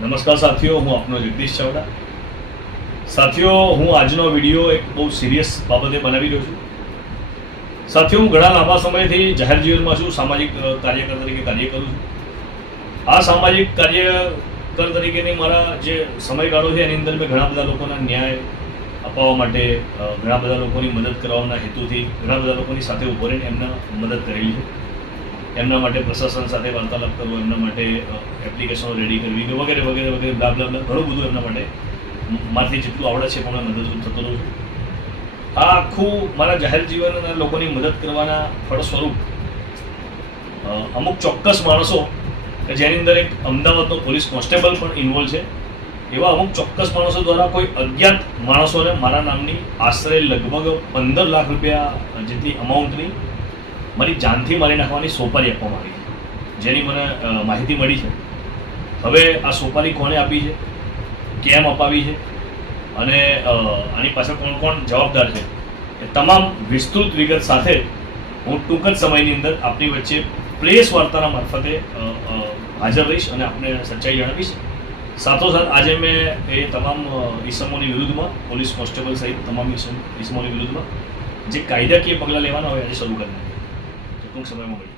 નમસ્કાર સાથીઓ, હું આપનો જગદીશ ચાવડા. સાથીઓ, હું આજનો વિડીયો એક બહુ સિરિયસ બાબતે બનાવી રહ્યો છું. સાથીઓ, હું ઘણા લાંબા સમયથી જાહેર જીવનમાં છું, સામાજિક કાર્યકર તરીકે કાર્ય કરું છું. આ સામાજિક કાર્યકર તરીકેની મારા જે સમયગાળો છે એની અંદર મેં ઘણા બધા લોકોના ન્યાય અપાવવા માટે, ઘણા બધા લોકોની મદદ કરવાના હેતુથી ઘણા બધા લોકોની સાથે ઊભો રહીને એમના મદદ કરેલી છે. એમના માટે પ્રશાસન સાથે વાર્તાલાપ કરવો, એમના માટે એપ્લિકેશનો રેડી કરવી વગેરે વગેરે વગેરે બ્લા બ્લા બ્લા ઘણું બધું એમના માટે મારથી જેટલું આવડે છે પણ મદદરૂપ થતો રહું છું. આ આખું મારા જાહેર જીવનના લોકોની મદદ કરવાના ફળ સ્વરૂપ અમુક ચોક્કસ માણસો કે જેની અંદર એક અમદાવાદનો પોલીસ કોન્સ્ટેબલ પણ ઇન્વોલ્વ છે, એવા અમુક ચોક્કસ માણસો દ્વારા કોઈ અજ્ઞાત માણસોને મારા નામની આશરે લગભગ 15 લાખ રૂપિયા જેટલી અમાઉન્ટની મારી જાનથી મારી નાખવાની સોપારી આપવામાં આવી છે, જેની મને માહિતી મળી છે. હવે આ સોપારી કોણે આપી છે, કેમ અપાવી છે અને આની પાછળ કોણ કોણ જવાબદાર છે, એ તમામ વિસ્તૃત વિગત સાથે હું ટૂંક જ સમયની અંદર આપની વચ્ચે પ્રેસ વાર્તાના મારફતે હાજર રહીશ અને આપને સચ્ચાઈ જણાવીશ. સાથોસાથ આજે મેં એ તમામ ઇસમોની વિરુદ્ધમાં, પોલીસ કોન્સ્ટેબલ સહિત તમામ ઇસમોની વિરુદ્ધમાં જે કાયદાકીય પગલાં લેવાના હોય આજે શરૂ કરી ટૂંક સમયમાં મળી.